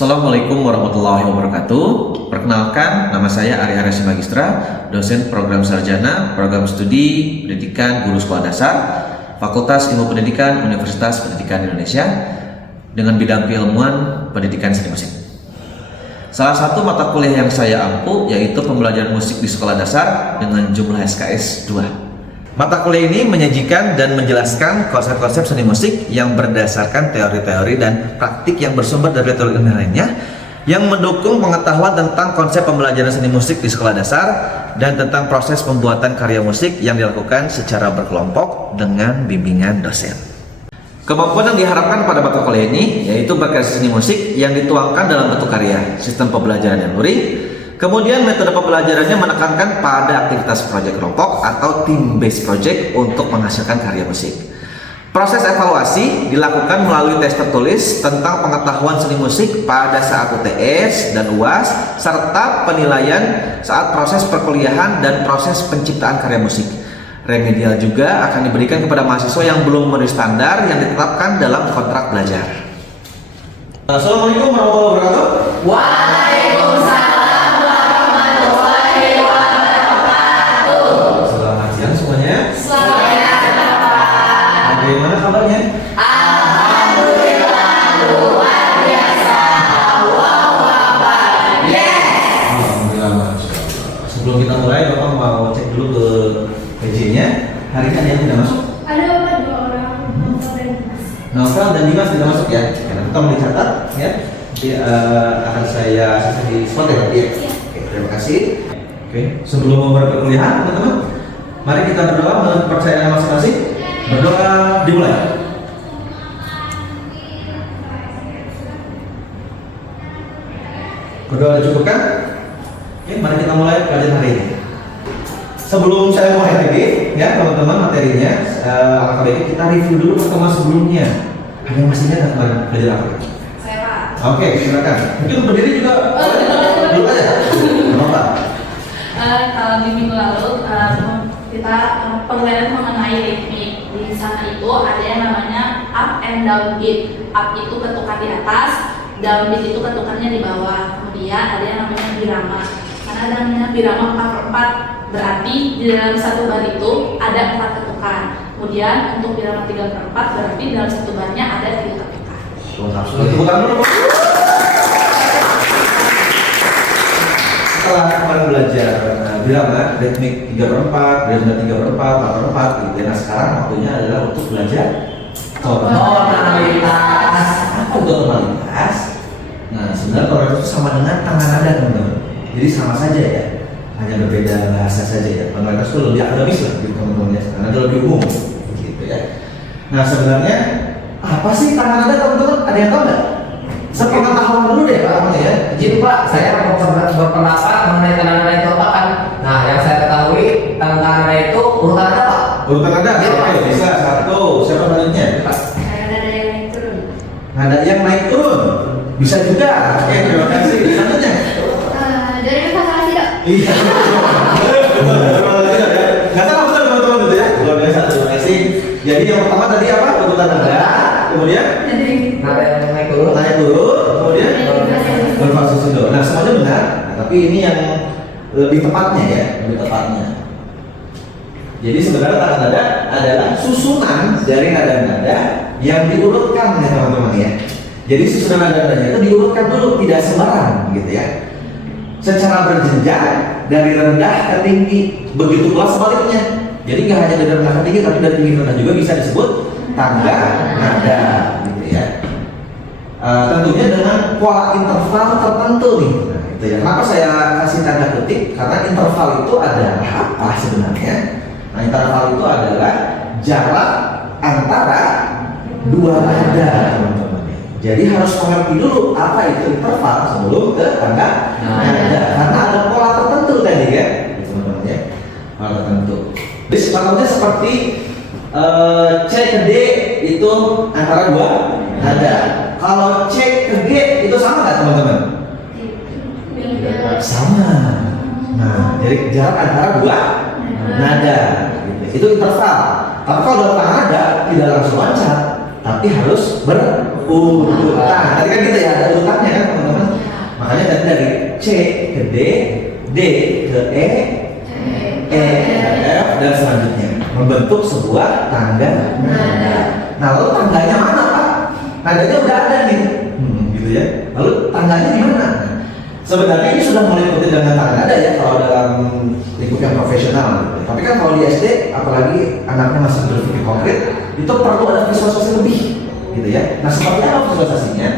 Assalamualaikum warahmatullahi wabarakatuh. Perkenalkan, nama saya Ari Aresi Magistra, dosen program sarjana, program studi pendidikan guru sekolah dasar, Fakultas Ilmu Pendidikan Universitas Pendidikan Indonesia, dengan bidang keilmuan pendidikan seni musik. Salah satu mata kuliah yang saya ampu yaitu pembelajaran musik di sekolah dasar dengan jumlah SKS 2. Mata kuliah ini menyajikan dan menjelaskan konsep-konsep seni musik yang berdasarkan teori-teori dan praktik yang bersumber dari teori lainnya yang mendukung pengetahuan tentang konsep pembelajaran seni musik di sekolah dasar dan tentang proses pembuatan karya musik yang dilakukan secara berkelompok dengan bimbingan dosen. Kemampuan yang diharapkan pada mata kuliah ini yaitu berkreasi seni musik yang dituangkan dalam bentuk karya, sistem pembelajaran yang luring. Kemudian metode pembelajarannya menekankan pada aktivitas proyek kelompok atau team based project untuk menghasilkan karya musik. Proses evaluasi dilakukan melalui tes tertulis tentang pengetahuan seni musik pada saat UTS dan UAS serta penilaian saat proses perkuliahan dan proses penciptaan karya musik. Remedial juga akan diberikan kepada mahasiswa yang belum memenuhi standar yang ditetapkan dalam kontrak belajar. Assalamualaikum warahmatullahi wabarakatuh. Waalaikumsalam. Bagaimana kabarnya? Alhamdulillah, luar biasa. Yes. Alhamdulillah, Masya Allah. Sebelum kita mulai, Bapak mau cek dulu ke PJ-nya. Hari ini ada yang tidak masuk? Ada Bapak 2 orang, Novel dan Dimas. Novel dan Dimas tidak masuk ya? Karena kita mau dicatat ya. Nanti akan saya sisa di spot ya nanti ya. Oke, terima kasih. Oke, sebelum memulai perkuliahan, teman-teman, mari kita berdoa menurut kepercayaan masing-masing. Berdoa dimulai. Berdoa dicukupkan? Oke, mari kita mulai pelajaran hari ini. Sebelum saya mulai lagi, ya teman-teman materinya, alangkah baiknya kita review dulu pertemuan sebelumnya. Ada yang masih ingat kemarin belajar apa? Saya Pak. Oke, silakan. Mungkin berdiri juga. Dulu aja. Kenapa? Kalau di minggu lalu kita penilaian mengenai ritmik. Di sana itu ada yang namanya up and down beat. Up itu ketukan di atas, down beat itu ketukannya di bawah. Kemudian ada yang namanya birama. Karena ada namanya birama 4/4, berarti di dalam satu bar itu ada 4 ketukan. Kemudian untuk birama 3/4 berarti dalam satu barnya ada 3 ketukan. Bukan dulu. Setelah kemarin belajar birama, ritmik 3/4, birama 3/4, 4/4 gitu. Nah sekarang waktunya adalah untuk belajar Tonalitas. Apa itu tonalitas? Nah sebenarnya tonalitas itu sama dengan tangan nada teman-teman. Jadi sama saja ya, hanya berbeda bahasa saja ya. Tonalitas itu lebih akademis lah gitu teman-teman ya, karena itu lebih umum gitu ya. Nah sebenarnya apa sih tangan nada teman-teman? Ada yang tahu nggak? Sepengetahuan dulu deh Pak ya. Jadi Pak, saya mau berpendapat mengenai tanda-tanda itu apa kan? Nah, yang saya ketahui tanda-tanda itu urutan ada Pak. Urutan nada, oke bisa satu. Siapa selanjutnya? Ada yang naik turun. Nada yang naik turun, bisa juga. Oke, terima kasih. Selanjutnya. Dari masalah tidak. Iya. Nggak salah betul teman-teman gitu ya. Luar biasa, terima kasih. Jadi yang pertama tadi apa? Urutan nada. Kemudian Nada yang naik turun. naik turun. Kemudian berfasih do. Nah semuanya benar. Nah, tapi ini yang lebih tepatnya ya, lebih tepatnya. Jadi sebenarnya tanda nada adalah susunan dari nada-nada yang diurutkan ya teman-teman ya. Jadi susunan nada-nadanya itu diurutkan dulu, tidak sembarang gitu ya. Secara berjenjang dari rendah ke tinggi, begitu pula sebaliknya. Jadi nggak hanya dari rendah ke tinggi, tapi dari tinggi ke rendah juga bisa disebut tangga nada gitu ya. Tentunya dengan pola interval tertentu nih. Nah, itu ya. Kenapa saya kasih tanda kutip? Karena interval itu adalah apa sebenarnya? Nah, interval itu adalah jarak antara dua nada, teman-teman. Jadi harus mengerti dulu apa itu interval sebelum ke tanda nada. Karena ada pola tertentu tadi ya, teman-teman ya. Pola tertentu. Jadi contohnya seperti C ke D itu antara dua nada. Kalau C ke G itu sama nggak teman-teman? Sama. Nah, jadi jarak antara dua nada. Itu interval. Tapi kalau dalam tengah nada tidak langsung loncat, tapi harus berurutan. Tadi kan kita ya ada urutannya kan teman-teman C ke D, D ke E, E ke F, dan selanjutnya membentuk sebuah tangga nada. Nah, lalu tangganya mana, Pak? Nadanya udah ada nih, gitu ya. Lalu tangganya di mana? Sebenarnya ini sudah meliputi dengan tangga nada ya kalau dalam lingkup yang profesional. Gitu. Tapi kan kalau di SD, apalagi anaknya masih berpikir konkret, itu perlu ada visualisasi lebih, gitu ya. Nah, seperti apa visualisasinya?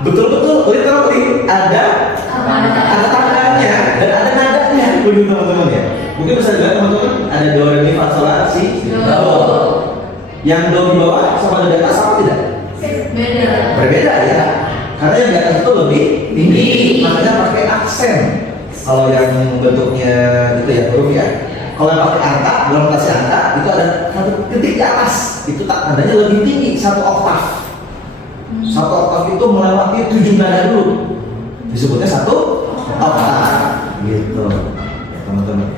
Betul-betul literally ada tangganya dan ada nadanya, begitu teman-teman ya. Mungkin bisa dilihat teman-teman ada do, re, mi, fa, sol, la, si, do. Yang do di bawah sama do di atas sama tidak? Beda. Berbeda ya. Karena yang di atas itu lebih tinggi, makanya pakai aksen. Kalau yang bentuknya itu ya huruf ya. Kalau yang pakai angka, dalam notasi angka itu ada satu titik di atas, itu nadanya lebih tinggi, satu oktav. Satu oktav itu melewati 7 nada dulu, disebutnya satu oktav, gitu ya teman-teman.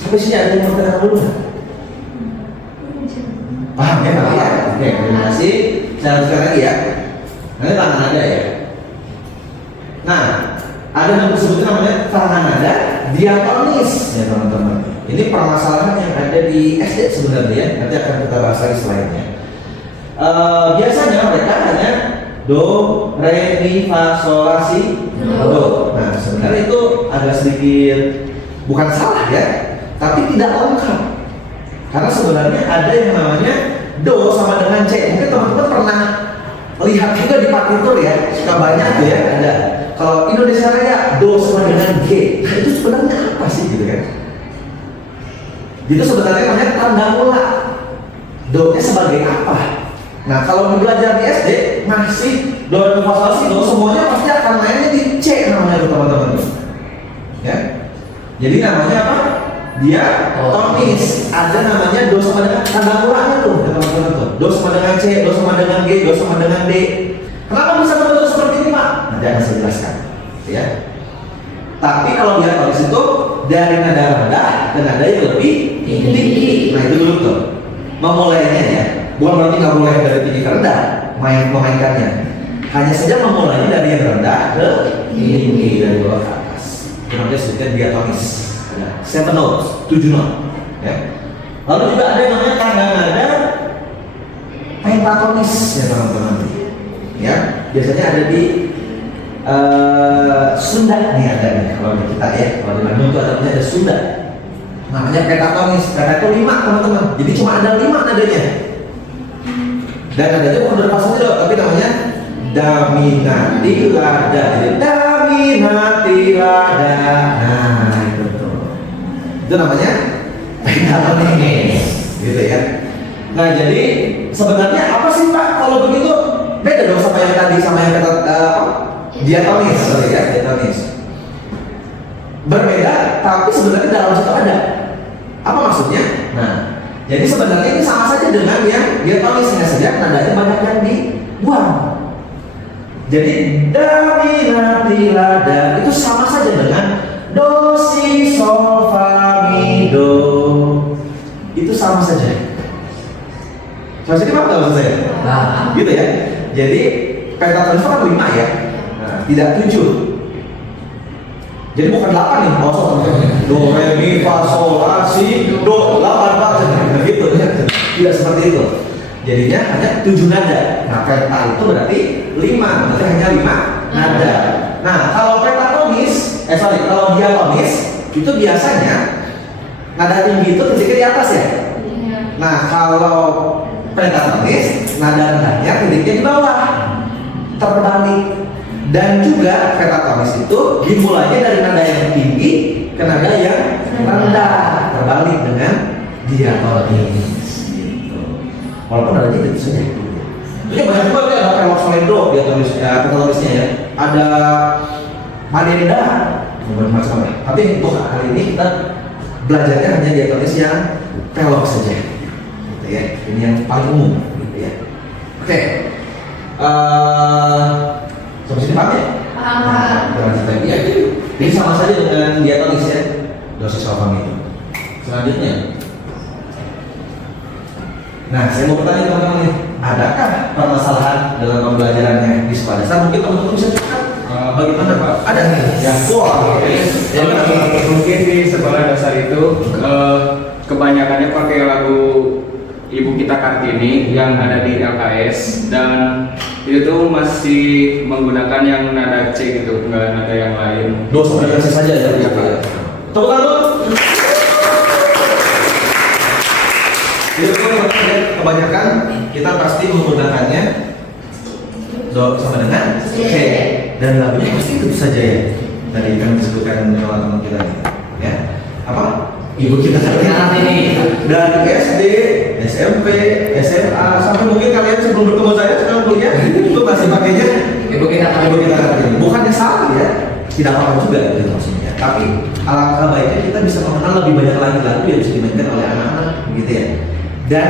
Sampai sini ada yang mau tanya dulu nggak? Paham ya Pak ya? Oke, terima kasih. Saya lanjutkan lagi ya. Nanti tangan nada ya. Nah, ada yang disebutnya namanya tangan nada diatonis ya teman-teman. Ini permasalahan yang ada di SD sebenarnya ya. Nanti akan kita bahas lagi selainnya. Biasanya mereka hanya do, re, mi, fa, sol, la, si, do. Nah, sebenarnya itu agak sedikit bukan salah ya, tapi tidak lengkap. Karena sebenarnya ada yang namanya do sama dengan C. Mungkin teman-teman pernah lihat juga di partitur ya, suka banyak tuh ya ada. Kalau Indonesia Raya do sama dengan G. Nah, itu sebenarnya apa sih gitu kan? Itu sebenarnya namanya tanda mula. Do-nya sebagai apa? Nah, kalau belajar di SD masih do, re, mi, fa, sol, la, si, do semuanya pasti akan mainnya di C namanya tuh teman-teman. Ya. Jadi namanya apa? Dia tonis. Ada namanya do sama dengan tanda mulanya tuh, teman-teman tuh. Do sama dengan C, do sama dengan G, do sama dengan D. Kenapa bisa terbentuk seperti ini, Pak? Nanti akan saya jelaskan, ya. Tapi kalau dia tonis itu dari nada rendah ke nada yang lebih tinggi. Nah, itu dulu tuh. Memulainya ya. Bukan berarti nggak boleh dari tinggi ke rendah memainkannya. Hanya saja memulainya dari yang rendah ke tinggi, dari bawah ke atas. Itu namanya disebutkan diatonis. Ada 7 notes, 7 notes. Ya. Lalu juga ada yang namanya tangga nada pentatonis ya teman-teman. Ya, biasanya ada di Sunda nih ada nih kalau di kita ya. Kalau di Bandung itu ada Sunda. Namanya pentatonis. Penta itu 5 teman-teman. Jadi cuma ada 5 nadanya. Dan nadanya bukan berpasangnya dong, tapi namanya daminati lada. Jadi daminati lada. Nah, itu tuh. Itu namanya pentatonis. Gitu ya. Nah, jadi sebenarnya apa sih Pak kalau begitu? Beda dong sama yang tadi sama yang diatonis, sorry ya, diatonis. Berbeda, tapi sebenarnya dalam situ ada. Apa maksudnya? Nah, jadi sebenarnya ini sama saja dengan yang diatonis, hanya saja nadanya banyak yang dibuang. Jadi daminati lada itu sama saja dengan do, si, sol, fa, mi, do. Itu sama saja. Maksudnya apa maksud saya? Nah, gitu ya. Jadi pentatonis itu kan 5 ya. Nah, tidak 7. Jadi bukan 8 nih, maksud do, re, mi, fa, sol, la, si, do, 8 gitu ya. Tidak seperti itu. Jadinya hanya 7 nada. Nah, penta itu berarti 5, berarti hanya 5 nada. Nah, kalau pentatonis, kalau diatonis itu biasanya nada tinggi itu titiknya di atas ya. Nah, kalau pentatonis nada rendahnya titiknya di bawah, terbalik. Dan juga pentatonis itu dimulainya dari nada yang tinggi ke nada yang rendah, terbalik dengan diatonis gitu. Walaupun nadanya itu saja. Jadi banyak juga ada pelok solendo pentatonisnya ya. Ada madenda, macam-macam. Tapi untuk kali ini kita belajarnya hanya diatonis yang pelok saja. Ya, ini yang paling umum gitu ya. Oke. Sampai sini paham ya? Paham. Lanjut lagi ya. Ini sama saja dengan diatonis ya. Dosis alfam itu. Selanjutnya. Nah, saya mau bertanya teman-teman nih, adakah permasalahan dalam pembelajarannya di sekolah dasar? Mungkin teman-teman bisa cerita bagaimana Pak? Ada Ya, wah. Mungkin di sekolah dasar itu kebanyakannya pakai lagu Ibu Kita Kartini yang ada di LKS, dan itu tuh masih menggunakan yang nada C gitu, nggak nada yang lain. Do sampai C saja ya. Tepuk tangan. Itu kebanyakan kita pasti menggunakannya do sama dengan C, dan lagunya pasti itu saja ya. Tadi kan disebutkan teman-teman kita ya. Apa? Ibu Kita Kartini. Dari SD, SMP, SMA, sampai mungkin kalian sebelum bertemu saya sekarang kuliah itu masih pakainya Ibu Kita Ibu Kita Kartini. Bukannya salah ya, tidak apa-apa juga gitu maksudnya. Tapi alangkah baiknya kita bisa mengenal lebih banyak lagi lagu yang bisa dimainkan oleh anak-anak, gitu ya. Dan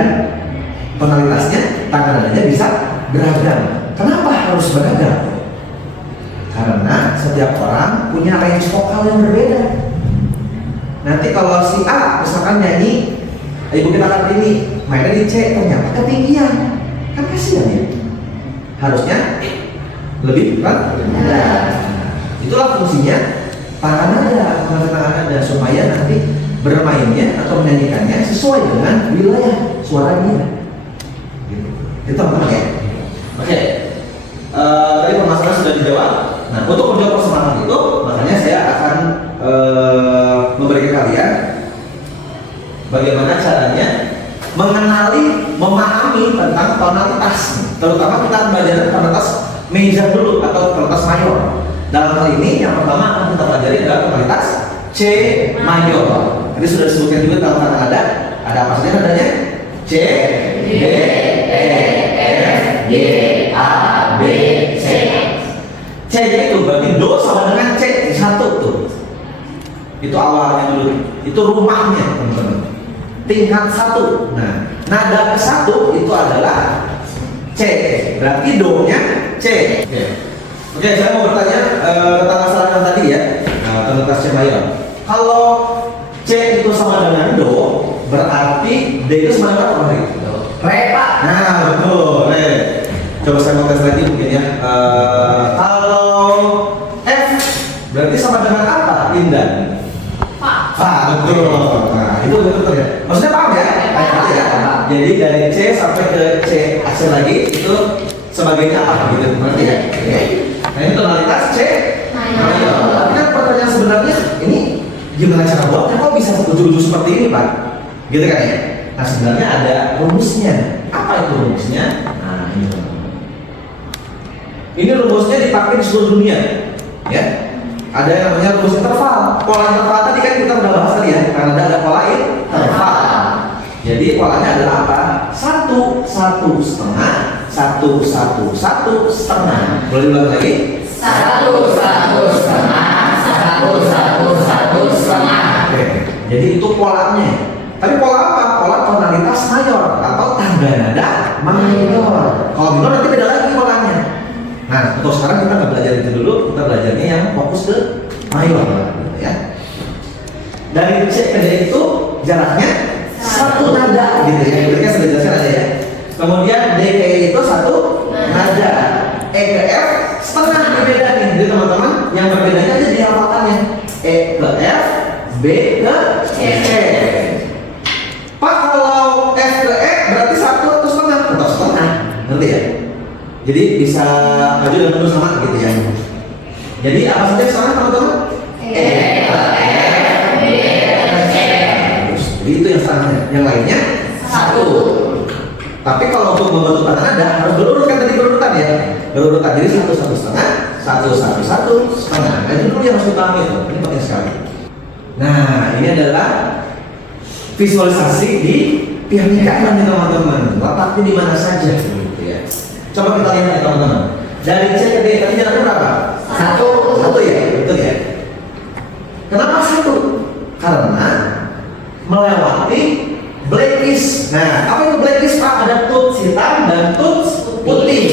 tonalitasnya, tangan nadanya bisa beragam. Kenapa harus beragam? Karena setiap orang punya range vokal yang berbeda. Nanti kalau si A misalkan nyanyi Ibu Kita Kartini, mainnya di C, ternyata ketinggian, kan kasihan ya. Harusnya lebih rendah. Itulah fungsinya tangan nada, tangan nada supaya nanti bermainnya atau menyanyikannya sesuai dengan wilayah suara dia. Gitu. Itu teman-teman ya. Oke. Tadi permasalahan sudah dijawab. Nah, untuk menjawab permasalahan itu, makanya saya akan memberikan kalian bagaimana caranya mengenali, memahami tentang tonalitas. Terutama kita belajar tonalitas major dulu atau tonalitas mayor. Dalam hal ini yang pertama akan kita pelajari adalah tonalitas C mayor. Ini sudah disebutkan juga dalam kata nada. Ada apa saja nadanya? C, D, E, F, G, A, B, C. C itu berarti do sama dengan C satu tuh. Itu awalnya dulu. Itu rumahnya teman-teman. Tingkat satu. Nah, nada ke satu itu adalah C. Berarti do-nya C. Oke, saya mau bertanya tentang masalah yang tadi ya. Tonalitas C mayor. Kalau C itu sama dengan do, berarti D itu sama dengan apa? Re, Pak. Nah, betul, re. Coba saya mau tes lagi mungkin ya. Kalau F berarti sama dengan apa, Indah? Fa, betul. Nah, itu betul ya. Maksudnya paham ya? Paham ya. Jadi dari C sampai ke C akhir lagi itu sebagainya apa gitu, berarti ya? Oke. Nah, ini tonalitas C mayor. Tapi kan pertanyaan sebenarnya ini gimana cara buatnya? Kok bisa ujung-ujung seperti ini, Pak? Gitu kan ya? Nah, sebenarnya ada rumusnya. Apa itu rumusnya? Nah, ini teman-teman. Ini rumusnya dipakai di seluruh dunia, ya. Ada yang namanya rumus interval. Pola interval tadi kan kita udah bahas tadi ya, karena ada pola interval. Jadi polanya adalah apa? 1, 1 setengah, 1, 1, 1 setengah. Boleh diulang lagi? 1, 1 setengah, 1, 1, 1 setengah. Oke. Jadi itu polanya. Tapi pola apa? Pola tonalitas mayor atau tangga nada mayor. Kalau minor nanti beda lagi polanya. Nah, untuk sekarang kita nggak belajar itu dulu, kita belajarnya yang fokus ke mayor, gitu ya. Dari C ke D itu jaraknya satu nada, gitu ya. Mereka sudah jelaskan aja ya. Kemudian D ke E itu satu nada, E ke F setengah dibedain. Jadi teman-teman, yang berbedanya aja dihafalkannya. E ke F, B ke E. Pak, kalau F ke E berarti 1 atau setengah? Atau setengah, ngerti ya? Jadi bisa maju dan mundur sama gitu ya. Jadi apa saja setengah teman-teman? E ke F, B ke C. Jadi itu yang setengahnya. Yang lainnya 1. Tapi kalau untuk membentuk tanda nada harus berurut kan tadi berurutan ya. Berurutan. Jadi 1 1 setengah, 1 1 1 setengah. Nah, itu dulu yang harus dipahami itu. Ini penting sekali. Nah, ini adalah visualisasi di pianika nih teman-teman. Letaknya di mana saja gitu ya. Coba kita lihat ya teman-teman. Dari C ke D tadi jaraknya berapa? 1 ya, betul ya. Kenapa 1? Karena melewati blacklist. Nah, apa itu blacklist? Pak, ada tuts hitam dan tuts putih.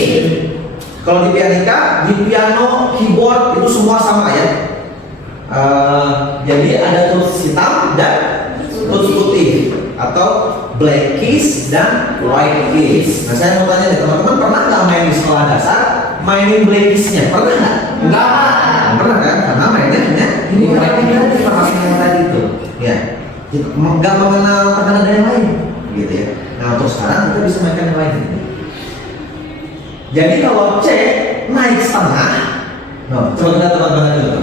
Kalau di pianika, di piano, keyboard itu semua sama ya. Jadi ada tuts hitam dan tuts putih atau black keys dan white keys. Nah, saya mau tanya nih teman-teman, pernah nggak main di sekolah dasar mainin black keys-nya? Pernah nggak? Enggak. Pernah kan? Karena mainnya gitu, nggak mengenal tekanan yang lain, gitu ya. Nah untuk sekarang kita bisa mainkan yang lain. Jadi kalau C naik setengah, no, coba kita tebak-tebakan dulu.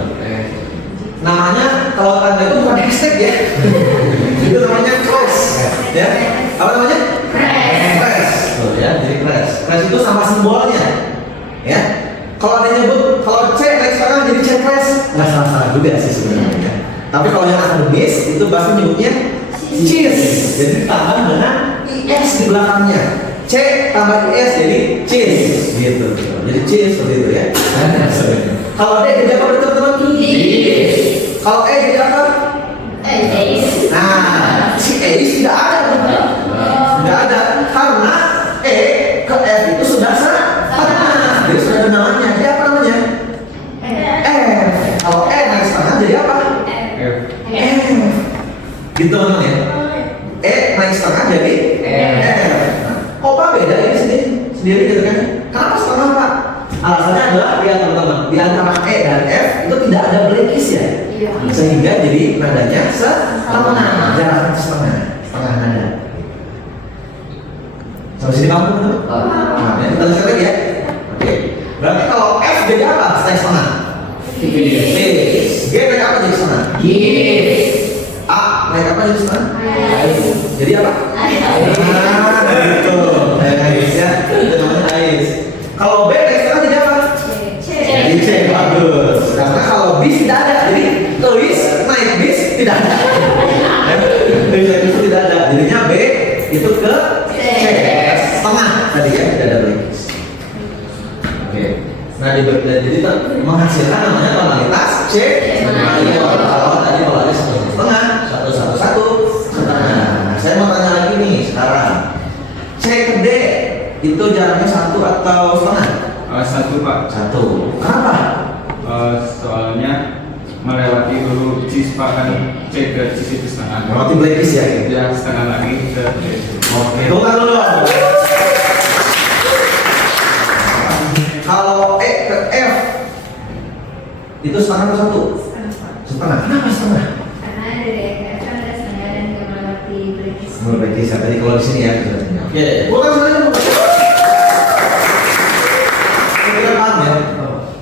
Namanya kalau tanda itu bukan hashtag ya, itu namanya crash, ya. Apa namanya? Crash. Tuh ya, jadi crash. Crash itu sama simbolnya, ya. Kalau ada nyebut kalau C naik setengah jadi C crash, nggak salah juga sih sebenarnya. Tapi kalau yang akademis itu pasti nyebutnya cheese, jadi tambah dengan IS di belakangnya. C tambah IS jadi cheese, gitu. Jadi cheese seperti itu ya. Kalau D jadi apa teman-teman? Kalau E jadi apa? Nah, si Ace tidak ada, tidak ada karena E ke F itu sudah setengah, jadi sudah ada namanya. Jadi apa namanya? F. Kalau E naik setengah jadi apa? F. Gitu teman-teman ya. E naik setengah jadi F. Kok Pak beda ini sendiri gitu kan? Kenapa setengah Pak? Alasannya adalah ya teman-teman, di antara E dan F itu tidak ada breakis ya, sehingga jadi nadanya setengah, jaraknya setengah nada. Sampai sini kamu teman-teman? Nah, ya, kita lihat lagi ya. Oke, berarti kalau F jadi apa? Setengah. G naik apa jadi setengah? A naik apa jadi setengah? Jadi apa? Nah, gitu. Ais ya, itu namanya Ais. Kalau B naik setengah jadi apa? Jadi C, bagus. Karena kalau bis tidak ada, jadi tulis naik bis tidak ada. Tulis naik bis tidak ada, jadinya B itu ke C setengah tadi ya, tidak ada breakis. Oke. Nah jadi menghasilkan namanya tonalitas C. Kalau tadi tonalitas setengah, satu setengah. Nah, saya mau tanya lagi nih sekarang. C ke D itu jaraknya 1 atau setengah? 1 Pak. 1. Kenapa? Soalnya melewati dulu cis Pak, kan C ke cis itu setengah. Melewati breakis ya? Ya setengah lagi ke D. Oke, tunggu dulu. Kalau E ke F itu setengah atau 1? Setengah. Kenapa setengah? Breakis ya, tadi kalau di sini ya. Oke, bukan sebenarnya. Kita paham ya.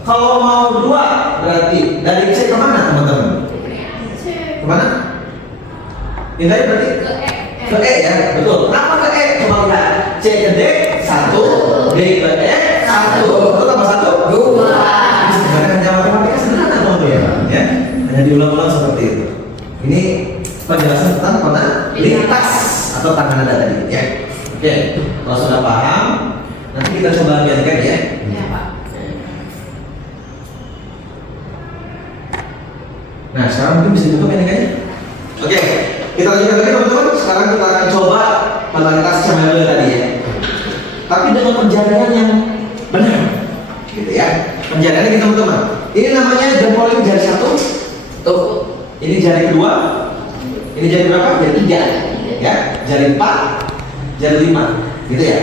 Kalau mau 2 berarti dari C kemana teman-teman? Kemana? Ini berarti ke E ya, betul. Kenapa ke E? Coba lihat. C ke D 1, D ke E 1. Itu tambah 1? 2. Sebenarnya hanya matematika sederhana teman-teman ya. Hanya diulang-ulang seperti itu. Ini penjelasan tentang tonalitas atau tangga nada tadi ya. Oke, kalau sudah paham, nanti kita coba lihatkan ya. Nah, sekarang mungkin bisa dibuka pendeknya. Oke, kita lanjutkan lagi teman-teman. Sekarang kita akan coba tonalitas C major tadi ya. Tapi dengan penjarian yang benar, gitu ya. Penjariannya gitu teman-teman. Ini namanya jempol ini jari 1. Tuh, ini jari kedua. Ini jari berapa? Jari 3. Ya, jari 4, jari 5, gitu ya.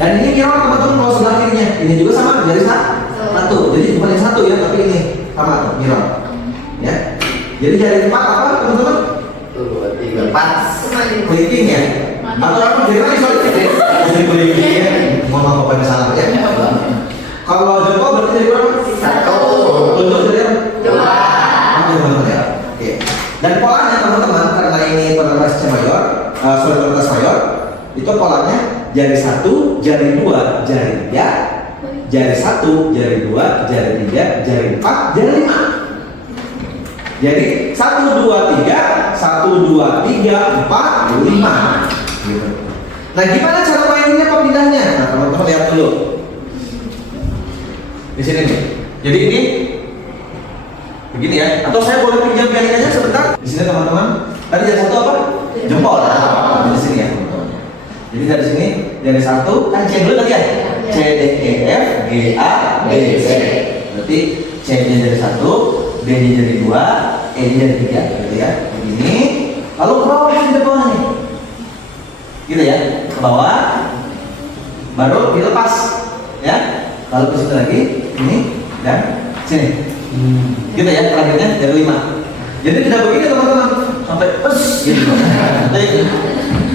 Dan ini mirror teman-teman kalau sebelah kirinya. Ini juga sama jari 1. Jadi bukan yang 1 ya, tapi ini sama tuh mirror. Ya. Jadi jari 4 apa teman-teman? 2, 3, 4. Clicking ya. Atau apa jari lagi soal ini? Jadi clicking ya. Mohon maaf apa salah ya. Kalau jempol berarti jari berapa? 1. Untuk jari apa? 2. Teman-teman ya. Oke. Dan polanya teman-teman karena ini tonalitas C mayor, tonalitas mayor, itu polanya jari 1, jari 2, jari 3, jari 1, jari 2, jari 3, jari 4, jari 5. Jadi 1, 2, 3, 1, 2, 3, 4, 5. Gitu. Nah, gimana cara mainnya pemindahnya? Nah, teman-teman lihat dulu. Di sini nih. Jadi ini begini ya. Atau saya boleh pinjam pianinanya sebentar? Di sini teman-teman. Tadi jari 1 apa? Jempol. Nah, di sini ya teman-teman. Jadi dari sini jari 1 kan C dulu tadi ya. C, D, E, F, G, A, B, C. Berarti C-nya jari 1, D-nya jari 2, E-nya jari 3, gitu ya. Begini. Lalu ke bawah di bawah nih. Gitu ya. Ke bawah. Baru dilepas ya. Lalu ke situ lagi, ini dan sini. Gitu ya, terakhirnya dari 5. Jadi tidak begini teman-teman. 1, sampai gitu. Nanti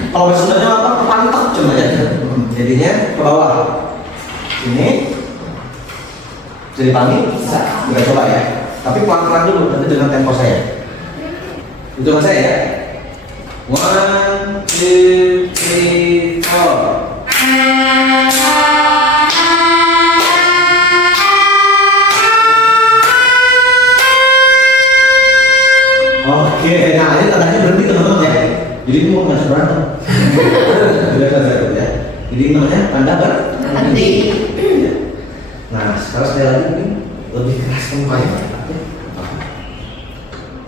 kalau bahasa Sundanya apa? Pantek cuma ya. Jadinya ke bawah. Ini bisa dipanggil? Bisa. Kita coba ya. Tapi pelan-pelan dulu nanti dengan tempo saya. Hitungan saya ya. 1, 2, 3, 4. Oke, nah ini tandanya berhenti teman-teman ya. Jadi ini mau masuk berantem. Sudah selesai ya. Jadi ini namanya tanda berhenti. Ya. Nah sekarang sekali lagi ini lebih keras tempanya.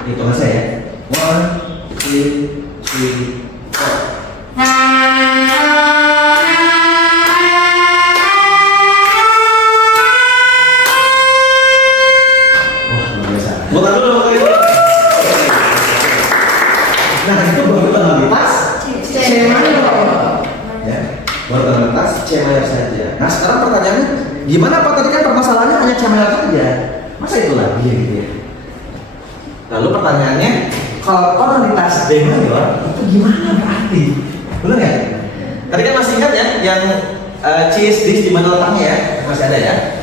Hitungan saya ya. 1, 2, 3, 4. Wah luar biasa. Bukan dulu. Nah itu baru tonalitas C mayor, ya, baru tonalitas C mayor saja. Nah sekarang pertanyaannya, gimana Pak tadi kan permasalahannya hanya C mayor saja, masa itu lagi gitu ya? Lalu pertanyaannya, kalau tonalitas D mayor itu gimana berarti? Benar nggak? Tadi kan masih ingat ya, yang cheese dish di mana letaknya ya, masih ada ya.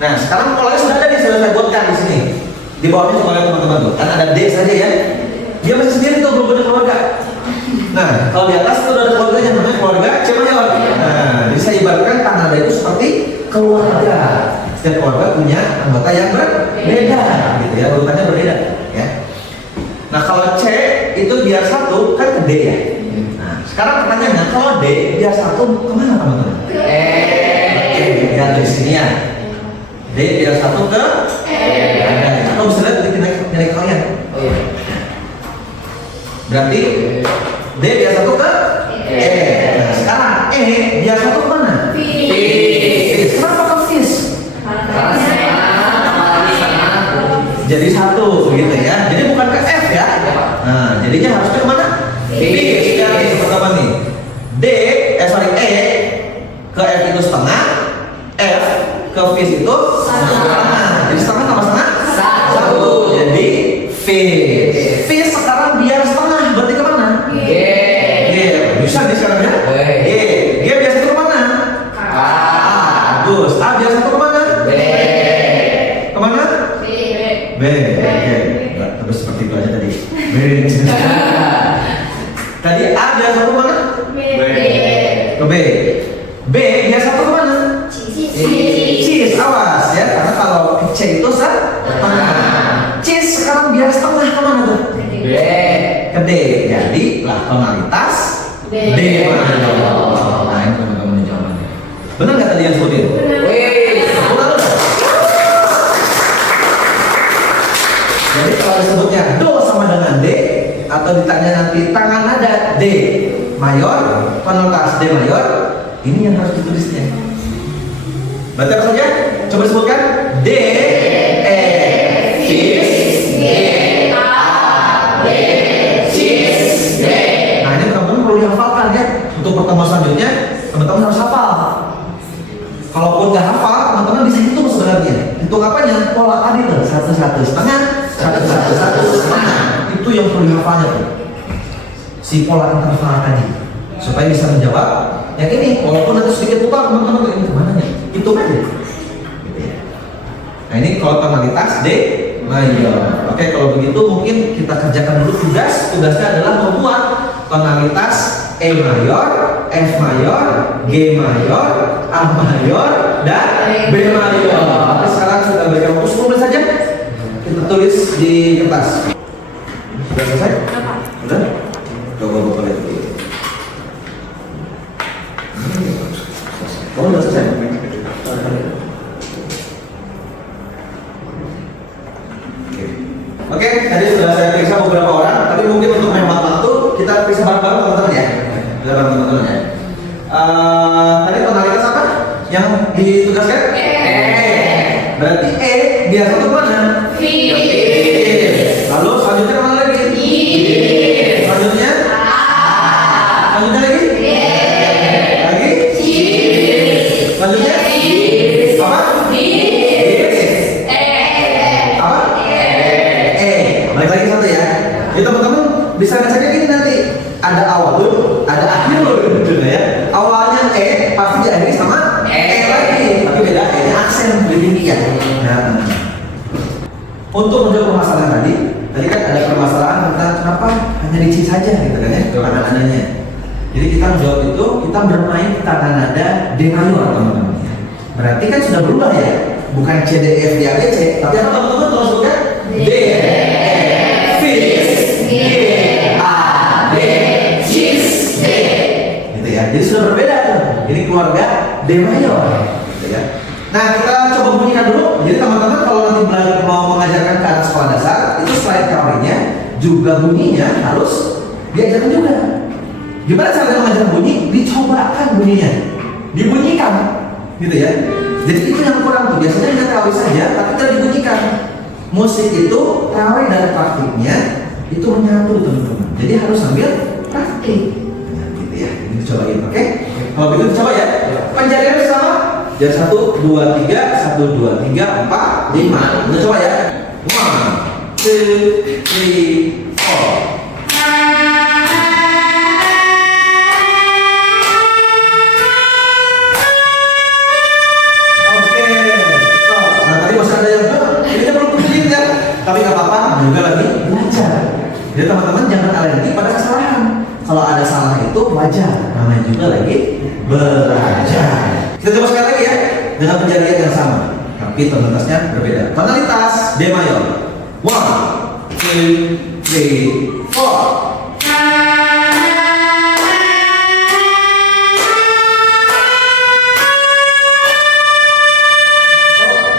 Nah sekarang polanya sudah ada nih, sudah saya buatkan di sini. Di bawahnya coba lihat teman-teman tuh, kan ada D saja ya. Dia masih sendiri tuh, belum ada keluarga. Nah, kalau di atas itu udah ada keluarganya, namanya keluarga C mayor. Nah, jadi saya ibaratkan Kanada itu seperti keluarga. Setiap keluarga punya anggota yang berbeda, gitu ya, urutannya berbeda. Ya. Nah, kalau C itu biar satu kan ke D ya. Nah, sekarang pertanyaannya, kalau D biar satu kemana teman-teman? Ya dari sini ya. D biar satu ke E. Atau bisa lihat nilai kalian. Oh iya. Berarti D biar satu ke E. Nah, sekarang E biar satu ke mana? Fish. Kenapa ke fish? Karena sana. Jadi satu gitu ya. Jadi bukan ke F ya. Nah, jadinya harusnya ke mana? Fish. Ya, seperti apa nih? E ke F itu setengah, F ke fish itu setengah. Jadi setengah tambah setengah? Satu. Jadi fish. Fish sekarang biar setengah, berarti kemana? G. Bisa nih sekarang ya? G biar satu kemana? A. Bagus. A biar satu kemana? B. Kemana? B. Oke. Terus seperti itu aja tadi. B. Tadi A biar satu kemana? Ke B. B biar satu kemana? Cheese. Awas ya, karena kalau C itu setengah. Cheese sekarang biar setengah kemana tuh? B. Ke D. Jadi lah tonalitas D mayor. Nah ini teman-teman jawabannya. Benar nggak tadi yang sebutin? Wih. Benar nggak? Jadi kalau disebutnya do sama dengan D atau ditanya nanti tangan nada D mayor, tonalitas D mayor, ini yang harus ditulisnya. Berarti apa saja? Coba disebutkan D, E, fish, G, A, D, cheese, D. Nah ini teman-teman perlu dihafalkan ya. Untuk pertemuan selanjutnya teman-teman harus hafal. Kalaupun nggak hafal, teman-teman bisa hitung sebenarnya. Hitung apanya? Pola tadi tuh, satu setengah. Itu yang perlu dihafalnya tuh. Si pola interval tadi, supaya bisa menjawab. Yang ini, walaupun nanti sedikit putar, teman-teman ini kemana nya? Hitung aja. Gitu ya. Nah ini kalau tonalitas D mayor. Oke, kalau begitu mungkin kita kerjakan dulu tugas. Tugasnya adalah membuat tonalitas E mayor, F mayor, G mayor, A mayor, dan B mayor. Tapi sekarang sudah berikan waktu 10 menit saja. Kita tulis di kertas. Sudah selesai? Sudah? Coba buka lihat dulu. Oh, sudah selesai? Oke, tadi sudah saya periksa beberapa orang, tapi mungkin untuk menghemat waktu kita periksa bareng-bareng teman-teman ya. Bareng teman-teman ya. Tadi tonalitas apa? Yang ditugaskan? E. Berarti E biar satu mana? Lalu selanjutnya kemana lagi? Selanjutnya? Selanjutnya lagi? Lagi? Selanjutnya? Apa? Apa? Balik lagi satu ya. Jadi teman-teman Nah, untuk menjawab permasalahan tadi kan ada permasalahan tentang kenapa hanya di C saja gitu kan ya, Betul. tangan nadanya. Jadi kita menjawab itu, kita bermain tangan nada D mayor teman-teman. Berarti kan sudah berubah ya, bukan C D F G A B C, tapi apa teman-teman kalau sebutkan D F G A B C D, gitu ya. Jadi sudah berbeda tuh. Ini keluarga D mayor, gitu ya. Nah, kita coba bunyikan dulu. Jadi teman-teman kalau nanti belajar mau mengajarkan ke anak sekolah dasar, itu selain teorinya juga bunyinya harus diajarkan juga. Gimana cara mengajarkan bunyi? Dicobakan bunyinya, dibunyikan, gitu ya. Jadi itu yang kurang tuh. Biasanya hanya teori saja, tapi tidak dibunyikan. Musik itu teori dan praktiknya itu menyatu teman-teman. Jadi harus sambil praktik, nah, gitu ya. Ini dicobain, oke? Kalau begitu dicoba ya. Penjarian bersama. Jadi 1, 2, 3, 1, 2, 3, 4, 5. Kita coba ya. 1, 2, 3, 4. Oke, stop. Nah tadi masih ada yang ini belum begini ya. Tapi nggak apa-apa, juga lagi belajar. Jadi teman-teman jangan alergi pada kesalahan. Kalau ada salah itu wajar. Namanya juga lagi belajar. Kita coba sekali lagi ya, dengan penjarian yang sama, tapi tonalitasnya berbeda. Tonalitas D mayor. 1, 2, 3, 4.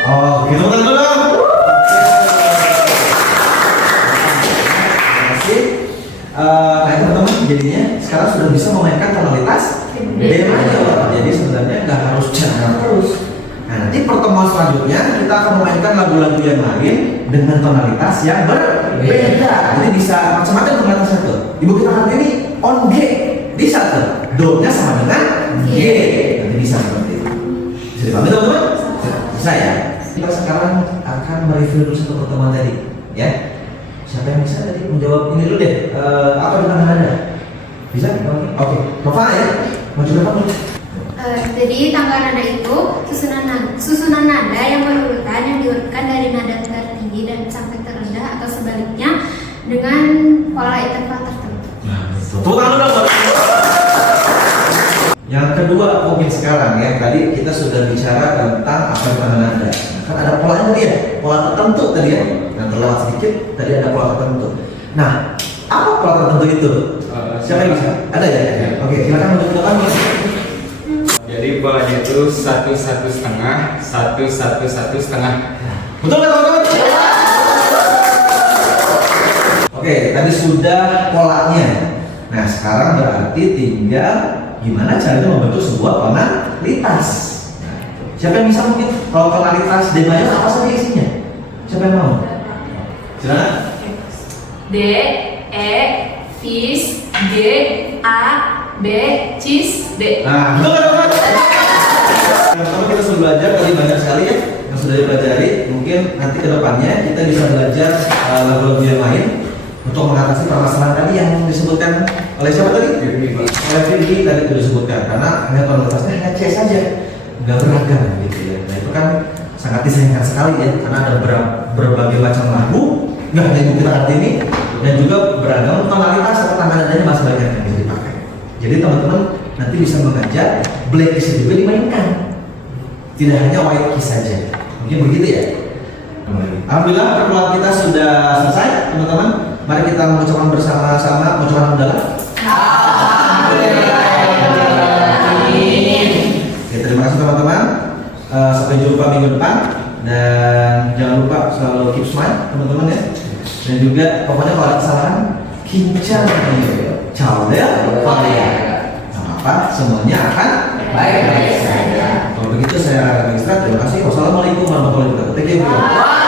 Oh, gitu teman dulu dong. Terima kasih. Nah teman-teman, jadinya sekarang sudah bisa memainkan tonalitas D mayor. Jadi sebenarnya nggak harus jangan terus. Nah nanti pertemuan selanjutnya kita akan memainkan lagu-lagu yang lain dengan tonalitas yang berbeda. Jadi bisa macam-macam tonalitasnya tuh. Ibu kita hari ini on G, bisa tuh. Do-nya sama dengan G. Nanti bisa seperti itu. Bisa dipahami teman-teman? Bisa ya. Kita sekarang akan mereview dulu satu pertemuan tadi, ya. Siapa yang bisa tadi menjawab ini dulu deh? Apa di tangan Anda? Bisa? Oke. Nova ya. Maju ke depan. Jadi tangga nada itu susunan nada yang berurutan yang diurutkan dari nada tertinggi dan sampai terendah atau sebaliknya dengan pola interval tertentu. Nah, tepuk tangan dulu buat yang kedua mungkin sekarang ya. Tadi kita sudah bicara tentang apa itu tangan nada. Nah, kan ada polanya tadi ya, pola tertentu tadi ya. Yang terlewat sedikit tadi ada pola tertentu. Nah, apa pola tertentu itu? Siapa yang bisa? Ada ya? Oke, silakan untuk ke depan. Jadi polanya itu 1, 1,5, 1, 1, 1,5. Betul nggak teman-teman? Oke, tadi sudah polanya. Nah, sekarang berarti tinggal gimana caranya membentuk sebuah tonalitas. Nah, siapa yang bisa mungkin kalau tonalitas D mayor apa saja isinya? Siapa yang mau? Silakan. D, E, Fis, G, A, B, Cis, D. Nah, betul nggak teman-teman? Teman-teman kita sudah belajar tadi banyak sekali ya yang sudah dipelajari. Mungkin nanti ke depannya kita bisa belajar lagu-lagu yang lain untuk mengatasi permasalahan tadi yang disebutkan oleh siapa tadi? Oleh Firdi tadi itu disebutkan, karena hanya tonalitasnya hanya C saja, nggak beragam gitu ya. Nah itu kan sangat disayangkan sekali ya, karena ada berbagai macam lagu, nggak hanya ibu kita Kartini, dan juga beragam tonalitas atau tangga nadanya masih banyak yang bisa dipakai. Jadi teman-teman nanti bisa mengajar black keys juga dimainkan, tidak hanya white keys saja. Mungkin begitu ya. Alhamdulillah pertemuan kita sudah selesai teman-teman. Mari kita mengucapkan bersama-sama mengucapkan hamdalah. Oke, terima kasih teman-teman. Sampai jumpa minggu depan, dan jangan lupa selalu keep smile teman-teman ya. Dan juga pokoknya kalau ada kesalahan kincang ciao ya. Nggak apa, semuanya akan Baik-baik saja. kalau begitu saya Terima kasih. Wassalamualaikum warahmatullahi wabarakatuh. Thank you.